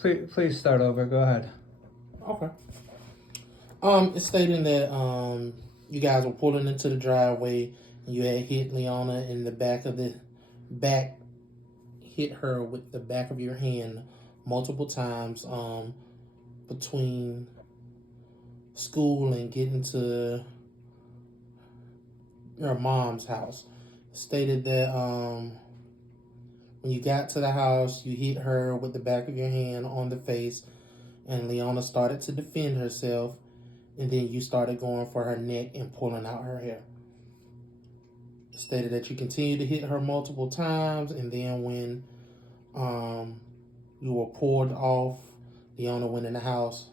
Please start over. Go ahead. Okay. It's stating that you guys were pulling into the driveway and you had hit Leona in the back, hit her with the back of your hand multiple times between school and getting to your mom's house. Stated that when you got to the house, you hit her with the back of your hand on the face, and Leona started to defend herself, and then you started going for her neck and pulling out her hair. Stated that you continued to hit her multiple times, and then when you were pulled off, Leona went in the house,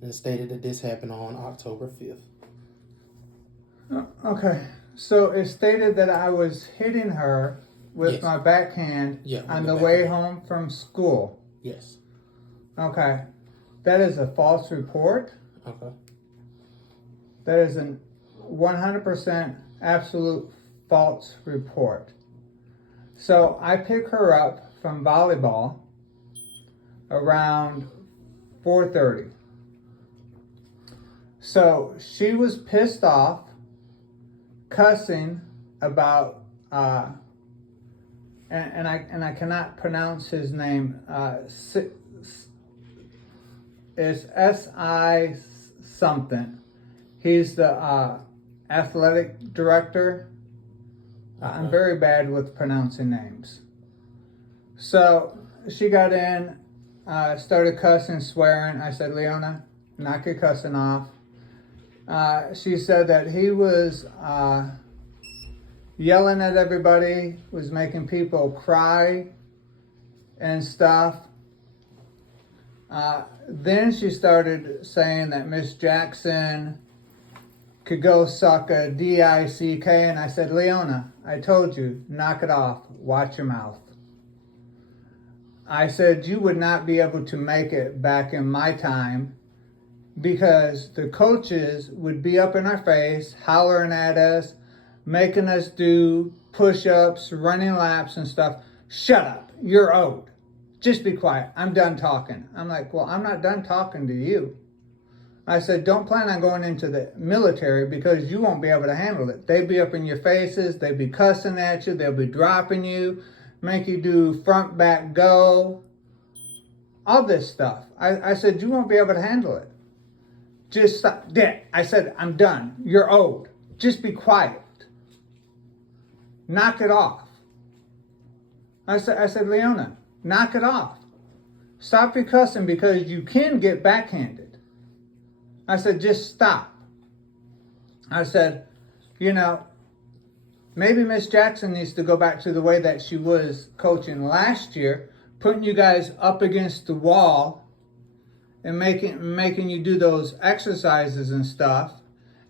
and stated that this happened on October 5th. Okay. So it stated that I was hitting her with Yes. my backhand Yeah, on with the the way backhand. home from school. Yes. Okay. That is a false report. Okay. That is a 100% absolute false report. So I pick her up from volleyball around 4:30. So she was pissed off, cussing about and I cannot pronounce his name. It's S.I. something. He's the athletic director. I'm very bad with pronouncing names. So she got in, started cussing, swearing. I said, Leona, knock your cussing off. She said that he was yelling at everybody, was making people cry and stuff. Then she started saying that Miss Jackson could go suck a DICK, and I said, Leona, I told you, knock it off, watch your mouth. I said you would not be able to make it back in my time because the coaches would be up in our face, hollering at us, making us do push-ups, running laps and stuff. Shut up, you're old. Just be quiet, I'm done talking. I'm like, well, I'm not done talking to you. I said, don't plan on going into the military because you won't be able to handle it. They'd be up in your faces, they'd be cussing at you, they'll be dropping you, make you do front, back, go, all this stuff. I said, you won't be able to handle it. Just stop. I said, I'm done. You're old. Just be quiet. Knock it off. I said, Leona, knock it off. Stop your cussing because you can get backhanded. I said, just stop. I said, maybe Miss Jackson needs to go back to the way that she was coaching last year, putting you guys up against the wall and making you do those exercises and stuff,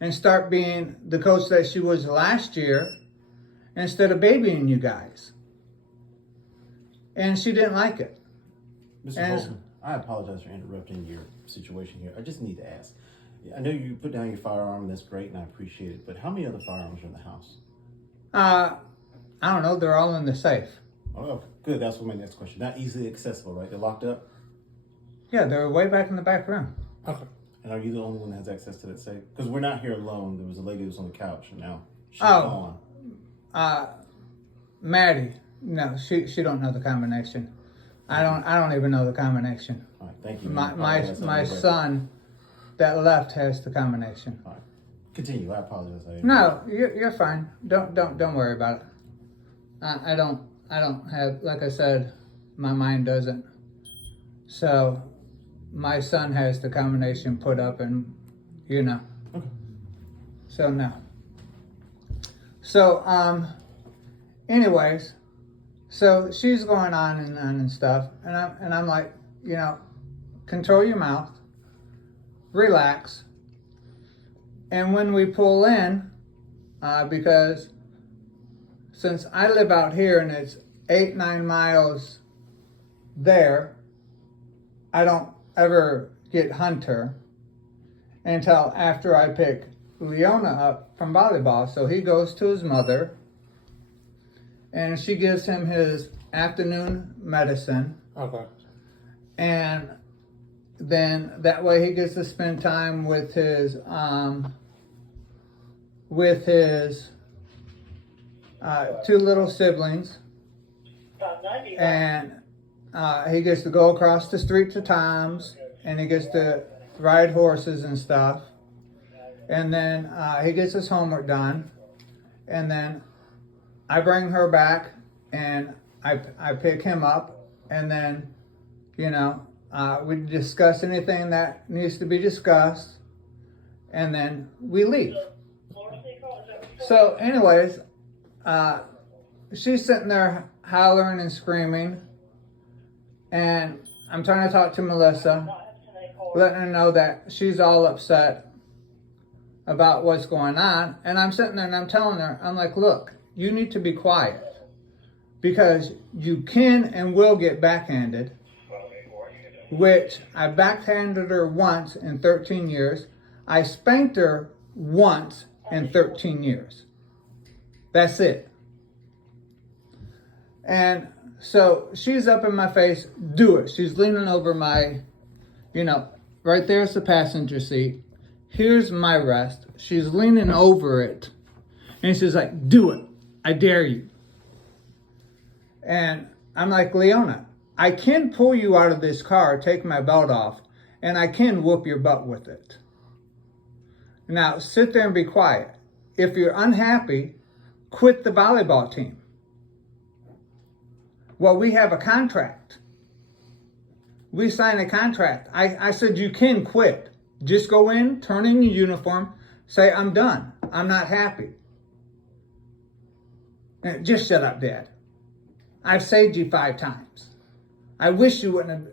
and start being the coach that she was last year instead of babying you guys. And she didn't like it. Mr. Holton, I apologize for interrupting your situation here. I just need to ask. I know you put down your firearm, and that's great, and I appreciate it, but how many other firearms are in the house? I don't know. They're all in the safe. Oh, okay. Good. That's my next question. Not easily accessible, right? They're locked up? Yeah, they're way back in the back room. Okay. And are you the only one that has access to that safe? Because we're not here alone. There was a lady who was on the couch, and now she's gone. Maddie. No, she don't know the combination. I don't even know the combination. All right, thank you. My son that left has the combination. All right. Continue. I apologize. No, you're fine. Don't worry about it. I don't have, like I said, my mind doesn't. So my son has the combination put up, and Okay. So no. So anyways, so she's going on and stuff, and I'm like, control your mouth, relax. And when we pull in, because since I live out here and it's 8-9 miles there, I don't ever get Hunter until after I pick Leona up from volleyball. So he goes to his mother, and she gives him his afternoon medicine, Okay. and then that way he gets to spend time with his two little siblings, and he gets to go across the street to Tom's, and he gets to ride horses and stuff, and then he gets his homework done, and then I bring her back, and I pick him up, and then, you know, we discuss anything that needs to be discussed, and then we leave. So anyways, she's sitting there hollering and screaming, and I'm trying to talk to Melissa, letting her know that she's all upset about what's going on. And I'm sitting there and I'm telling her, I'm like, look, you need to be quiet, because you can and will get backhanded, which I backhanded her once in 13 years. I spanked her once in 13 years. That's it. And so she's up in my face, do it. She's leaning over my, you know, right there's the passenger seat. Here's my rest. She's leaning over it. And she's like, do it. I dare you. And I'm like, Leona, I can pull you out of this car, take my belt off, and I can whoop your butt with it. Now, sit there and be quiet. If you're unhappy, quit the volleyball team. Well, we have a contract. We signed a contract. I said, you can quit. Just go in, turn in your uniform, say, I'm done. I'm not happy. And just shut up, Dad. I've saved you 5 times. I wish you wouldn't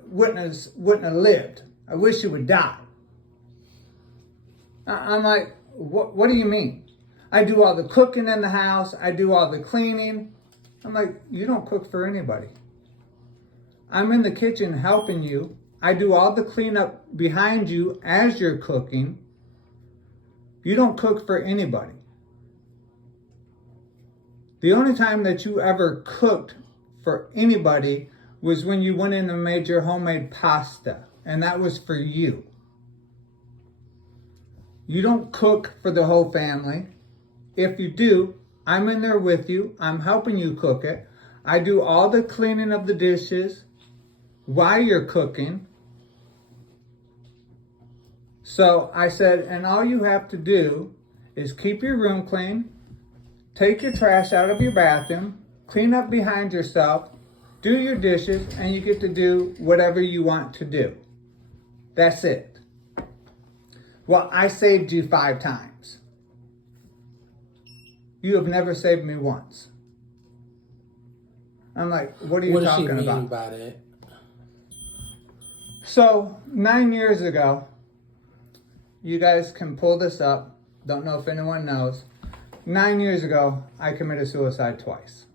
have lived. I wish you would die. I'm like, what do you mean? I do all the cooking in the house. I do all the cleaning. I'm like, you don't cook for anybody. I'm in the kitchen helping you. I do all the cleanup behind you as you're cooking. You don't cook for anybody. The only time that you ever cooked for anybody was when you went in and made your homemade pasta, and that was for you. You don't cook for the whole family. If you do, I'm in there with you. I'm helping you cook it. I do all the cleaning of the dishes while you're cooking. So I said, and all you have to do is keep your room clean, take your trash out of your bathroom, clean up behind yourself, do your dishes, and you get to do whatever you want to do. That's it. Well, I saved you 5 times. You have never saved me once. I'm like, what are you talking about? What does she mean by that? So 9 years ago, you guys can pull this up. Don't know if anyone knows. 9 years ago, I committed suicide twice.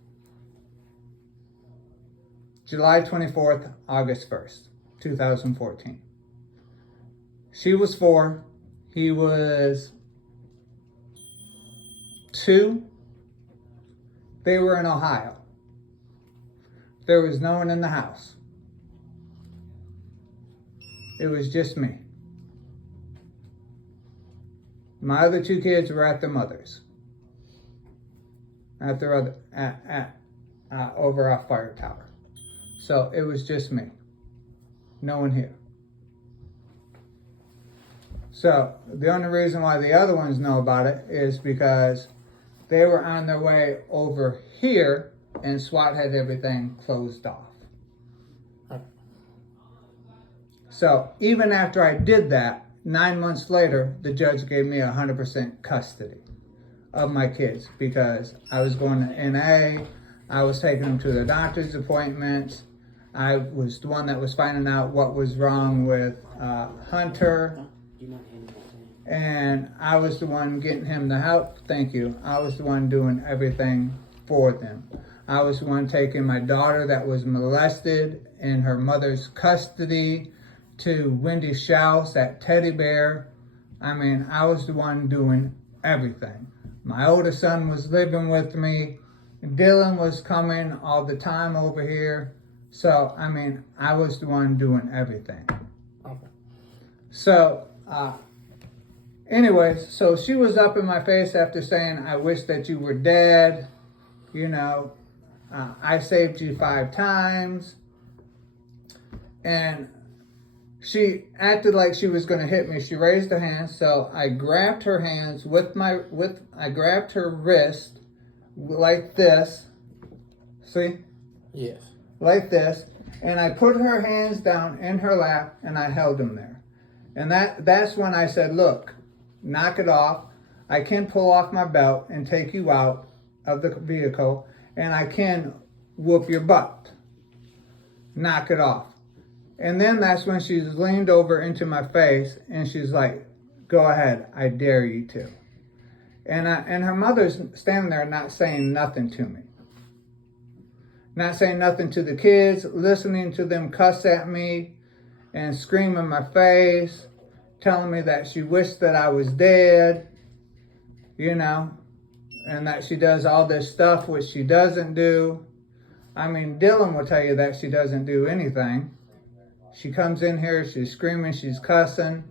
July 24th, August 1st, 2014. She was 4. He was 2. They were in Ohio. There was no one in the house. It was just me. My other 2 kids were at their mother's. Over our fire tower. So it was just me. No one here. So the only reason why the other ones know about it is because they were on their way over here and SWAT had everything closed off. So even after I did that, 9 months later, the judge gave me 100% custody of my kids because I was going to NA, I was taking them to their doctor's appointments, I was the one that was finding out what was wrong with Hunter, and I was the one getting him the help. Thank you. I was the one doing everything for them. I was the one taking my daughter that was molested in her mother's custody to Wendy Schaus at Teddy Bear. I mean, I was the one doing everything. My oldest son was living with me. Dylan was coming all the time over here. So, I mean, I was the one doing everything. Okay. So, anyways, so she was up in my face after saying, I wish that you were dead. You know, I saved you 5 times. And she acted like she was going to hit me. She raised her hands. So I grabbed her hands I grabbed her wrist like this. See? Yes. Like this. And I put her hands down in her lap and I held them there. And that's when I said, look, knock it off. I can pull off my belt and take you out of the vehicle, and I can whoop your butt. Knock it off. And then that's when she's leaned over into my face and she's like, go ahead, I dare you to. And her mother's standing there not saying nothing to me. Not saying nothing to the kids, listening to them cuss at me and scream in my face, telling me that she wished that I was dead, you know, and that she does all this stuff which she doesn't do. I mean, Dylan will tell you that she doesn't do anything. She comes in here, she's screaming, she's cussing.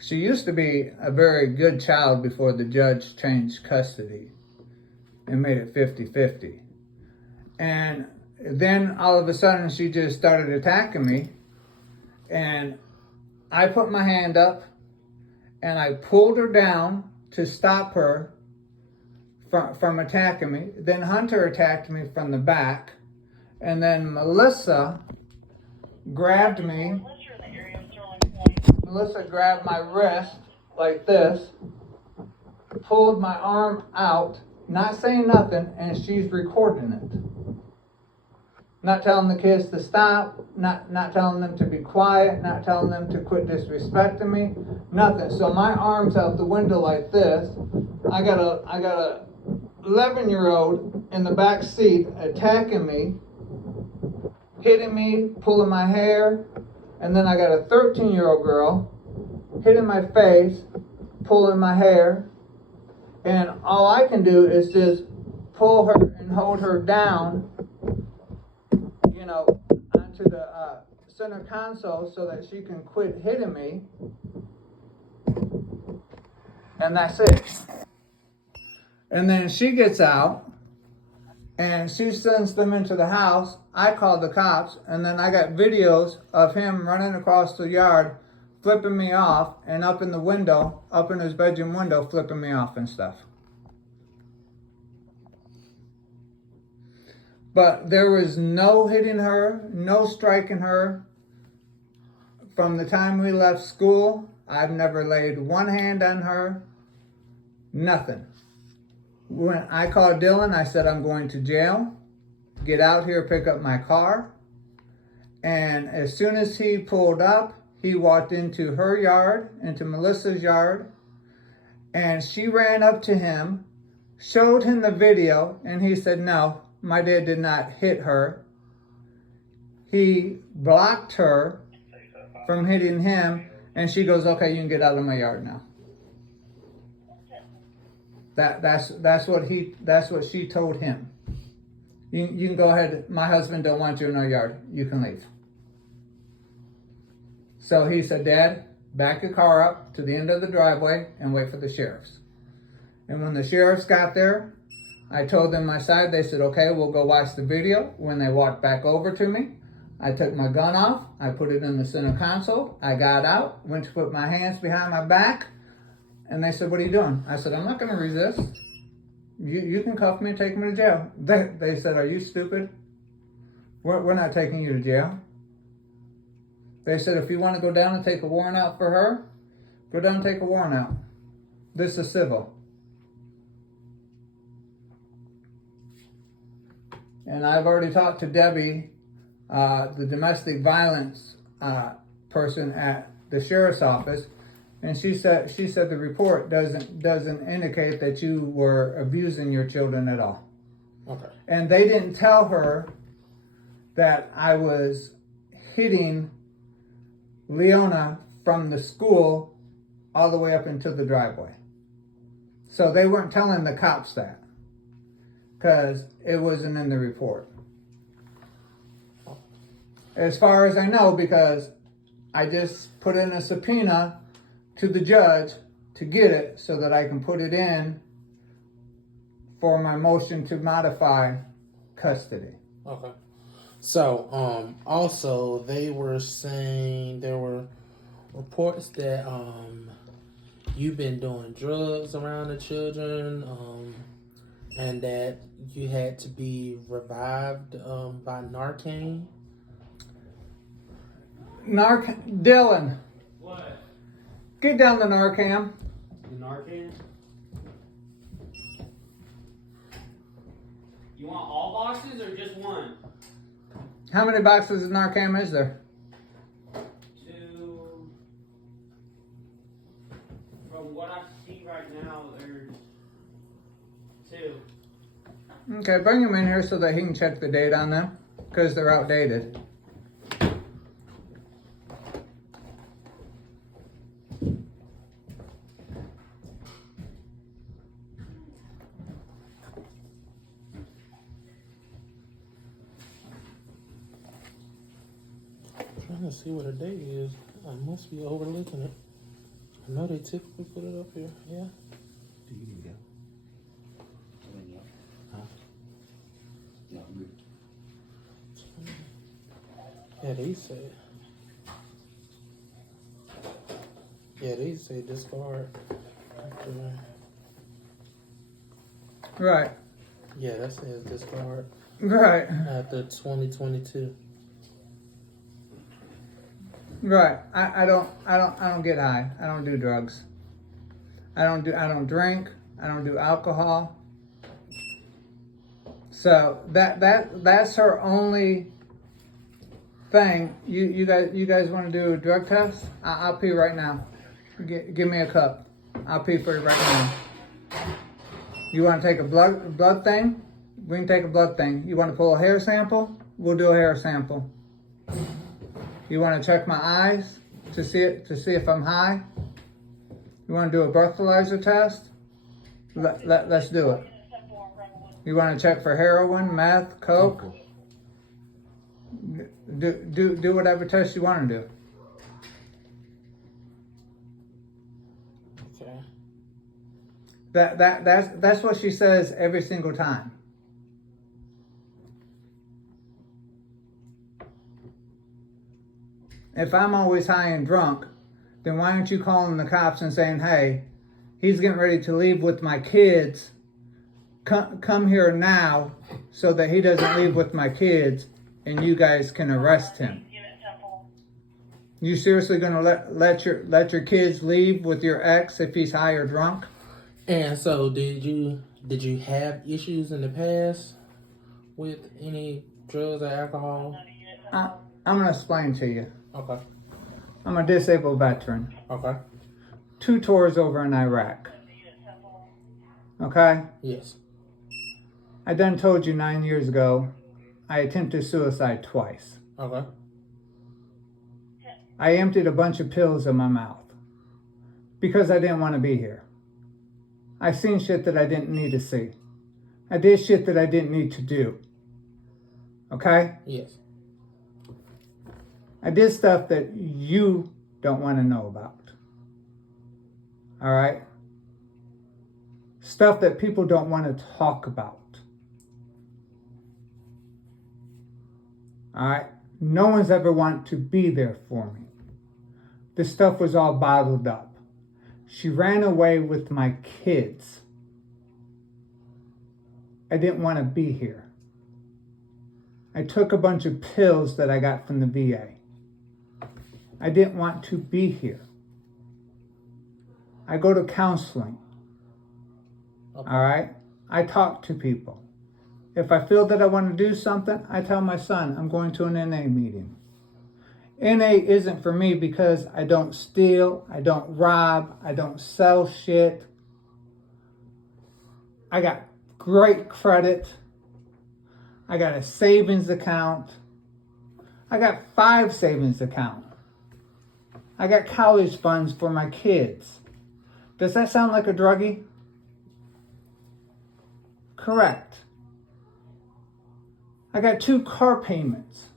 She used to be a very good child before the judge changed custody and made it 50-50. And then all of a sudden she just started attacking me. And I put my hand up and I pulled her down to stop her from attacking me. Then Hunter attacked me from the back. And then Melissa grabbed me. Melissa grabbed my wrist like this, pulled my arm out, not saying nothing, and she's recording it. Not telling the kids to stop, not telling them to be quiet, not telling them to quit disrespecting me, nothing. So my arm's out the window like this. I got a 11-year-old in the back seat attacking me, hitting me, pulling my hair, and then I got a 13-year-old girl hitting my face, pulling my hair, and all I can do is just pull her and hold her down, you know, onto the center console so that she can quit hitting me. And that's it. And then she gets out and she sends them into the house. I called the cops, and then I got videos of him running across the yard, flipping me off, and up in the window, up in his bedroom window, flipping me off and stuff. But there was no hitting her, no striking her. From the time we left school, I've never laid one hand on her. Nothing. When I called Dylan, I said, I'm going to jail. Get out here, pick up my car. And as soon as he pulled up, he walked into her yard, into Melissa's yard. And she ran up to him, showed him the video, and he said, no, my dad did not hit her. He blocked her from hitting him, and she goes, okay, you can get out of my yard now. That's what she told him. You can go ahead. My husband don't want you in our yard. You can leave. So he said, Dad, back your car up to the end of the driveway and wait for the sheriffs. And when the sheriffs got there, I told them my side. They said, okay, we'll go watch the video. When they walked back over to me, I took my gun off. I put it in the center console. I got out, went to put my hands behind my back. And they said, what are you doing? I said, I'm not going to resist. You can cuff me and take me to jail. They said, are you stupid? We're not taking you to jail. They said, if you want to go down and take a warrant out for her, go down and take a warrant out. This is civil. And I've already talked to Debbie, the domestic violence person at the sheriff's office. And she said the report doesn't indicate that you were abusing your children at all. Okay. And they didn't tell her that I was hitting Leona from the school all the way up into the driveway. So they weren't telling the cops that. because it wasn't in the report. As far as I know, because I just put in a subpoena to the judge to get it so that I can put it in for my motion to modify custody. Okay. So, also they were saying there were reports that you've been doing drugs around the children, and that you had to be revived by Narcan. Dylan, What? get down the Narcan. The Narcan? You want all boxes or just one? How many boxes of Narcan is there? 2. From what I see right now, there's 2. Okay, bring him in here so that he can check the date on them, because they're outdated. Trying to see what the date is. I must be overlooking it. I know they typically put it up here. Yeah. Do you need to go? Huh? Yeah, they say. Yeah, they say discard. Right, Yeah, that says discard right, after 2022. right. I don't get high. I don't do drugs. I don't drink. I don't do alcohol. So that's her only thing. You guys want to do a drug test? I'll pee right now. Give me a cup. I'll pee for you right now. You want to take a blood thing? We can take a blood thing. You want to pull a hair sample? We'll do a hair sample. You want to check my eyes to see if I'm high? You want to do a breathalyzer test? Let's do it. You want to check for heroin, meth, coke? Do whatever test you want to do. Okay. That's what she says every single time. If I'm always high and drunk, then why aren't you calling the cops and saying, hey, he's getting ready to leave with my kids. Come here now so that he doesn't leave with my kids and you guys can arrest him. You seriously gonna let your kids leave with your ex if he's high or drunk? And so, did you have issues in the past with any drugs or alcohol? I'm gonna explain to you. Okay. I'm a disabled veteran. Okay. 2 tours over in Iraq. Okay? Yes. I done told you 9 years ago, I attempted suicide twice. Okay. I emptied a bunch of pills in my mouth because I didn't want to be here. I seen shit that I didn't need to see. I did shit that I didn't need to do. Okay? Yes. I did stuff that you don't want to know about. All right? Stuff that people don't want to talk about. All right? No one's ever wanted to be there for me. This stuff was all bottled up. She ran away with my kids. I didn't want to be here. I took a bunch of pills that I got from the VA. I didn't want to be here. I go to counseling. Okay. All right? I talk to people. If I feel that I want to do something, I tell my son, I'm going to an NA meeting. NA isn't for me because I don't steal, I don't rob, I don't sell shit. I got great credit. I got a savings account. I got 5 savings accounts. I got college funds for my kids. Does that sound like a druggie? Correct. I got 2 car payments,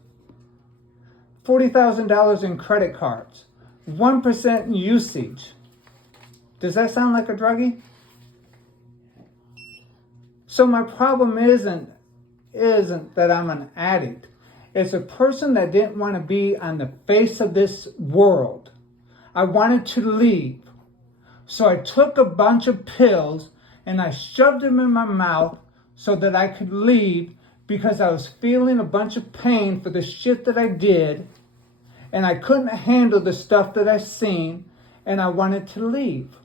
$40,000 in credit cards, 1% in usage. Does that sound like a druggie? So my problem isn't that I'm an addict. It's a person that didn't want to be on the face of this world. I wanted to leave. So I took a bunch of pills and I shoved them in my mouth so that I could leave, because I was feeling a bunch of pain for the shit that I did, and I couldn't handle the stuff that I seen, and I wanted to leave.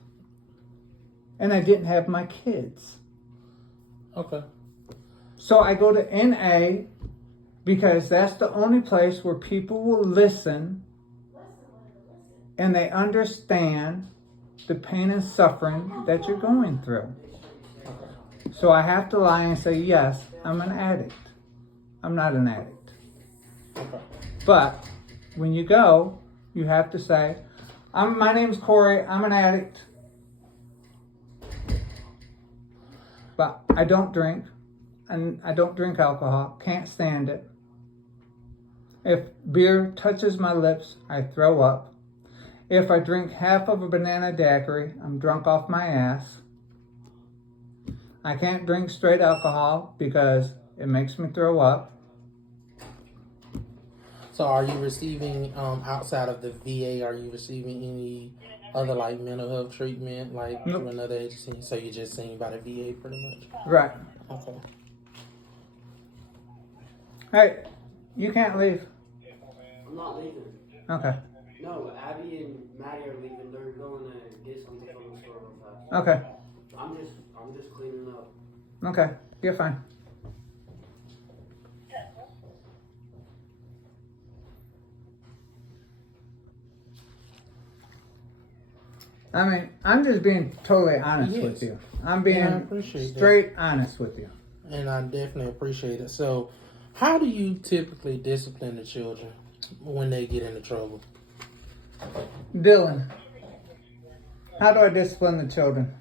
And I didn't have my kids. Okay. So I go to NA because that's the only place where people will listen and they understand the pain and suffering that you're going through. So I have to lie and say, yes, I'm an addict. I'm not an addict. Okay. But when you go, you have to say, my name's Corey, I'm an addict. But I don't drink, and I don't drink alcohol, can't stand it. If beer touches my lips, I throw up. If I drink half of a banana daiquiri, I'm drunk off my ass. I can't drink straight alcohol because it makes me throw up. So are you receiving, outside of the VA, are you receiving any other like mental health treatment, like Nope. through another agency? So you're just seen by the VA pretty much? Right. Okay. Hey, you can't leave. I'm not leaving. Okay. No, Abby and Maddie are leaving. They're going to get something from the store real fast. Okay. I'm just cleaning up. Okay. You're fine. I mean, I'm just being totally honest Yes. with you. I'm And I being appreciate that. straight honest with you. And I definitely appreciate it. So how do you typically discipline the children when they get into trouble? Dylan, how do I discipline the children?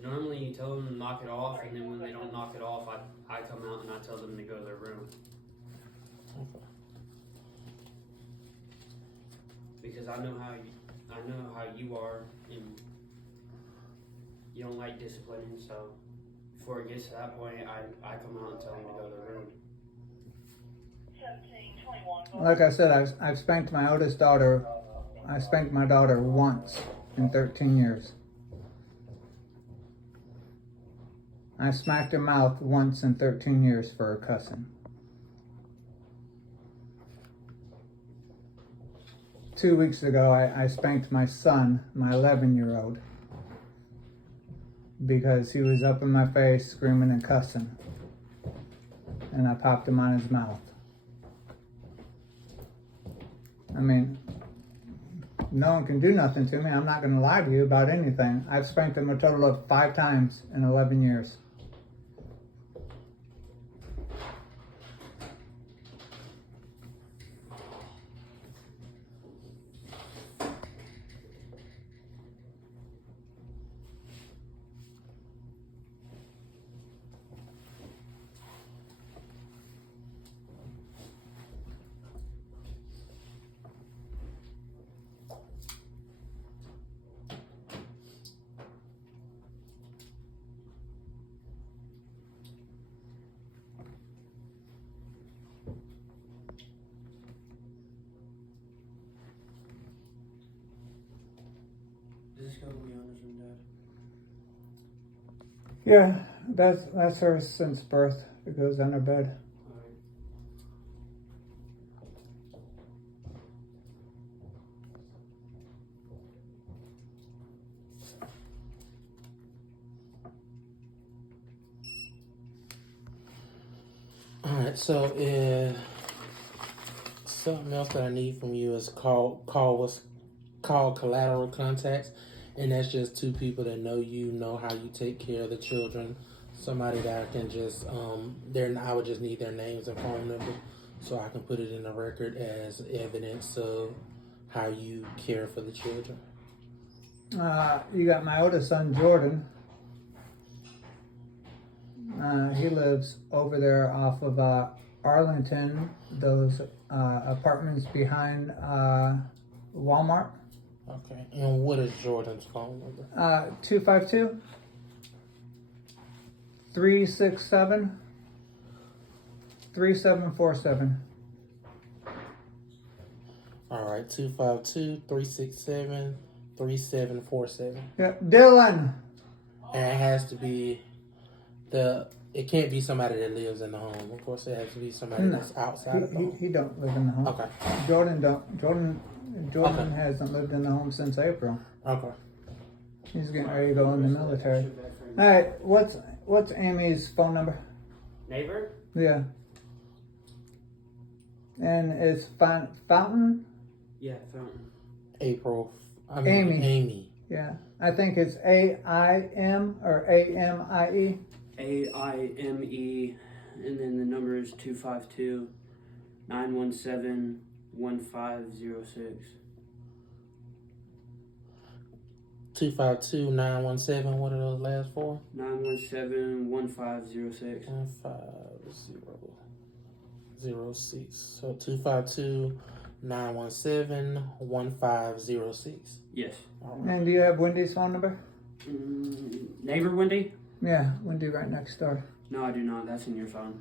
Normally you tell them to knock it off, and then when they don't knock it off, I come out and I tell them to go to their room. Okay. Because I know how you are, and you don't like disciplining, so before it gets to that point, I come out and tell them to go to their room. Like I said, I've spanked my oldest daughter. I spanked my daughter once in 13 years. I smacked her mouth once in 13 years for her cussing. 2 weeks ago, I spanked my son, my 11-year-old, because he was up in my face screaming and cussing. And I popped him on his mouth. I mean, no one can do nothing to me. I'm not going to lie to you about anything. I've spanked him a total of 5 times in 11 years. Does this go to Leona's room, Dad? Yeah, that's her since birth. It goes on her bed. Alright. Alright, so something else that I need from you is called collateral contacts, and that's just 2 people that know you, know how you take care of the children. Somebody that I can just I would just need their names and phone number so I can put it in the record as evidence of how you care for the children. You got my oldest son, Jordan. He lives over there off of Arlington, those apartments behind Walmart. Okay. And what is Jordan's phone number? 252 367 3747. All right, 252-367-3747. Yeah, Dylan. And it has to be it can't be somebody that lives in the home. Of course, it has to be somebody No. that's outside of the home. He don't live in the home. Okay. Jordan Okay. hasn't lived in the home since April. Okay. He's getting ready to go in the military. All right, what's Amy's phone number? Neighbor? Yeah. And it's Fountain. Yeah, Fountain. Amy. Yeah, I think it's AIM or AMIE. AIME, and then the number is 252-917-1506. 252-917. What are those last four? 917-1506. 1506. So 252-917-1506. Yes. And do you have Wendy's phone number? Neighbor Wendy? Yeah, Wendy right next door. No, I do not. That's in your phone.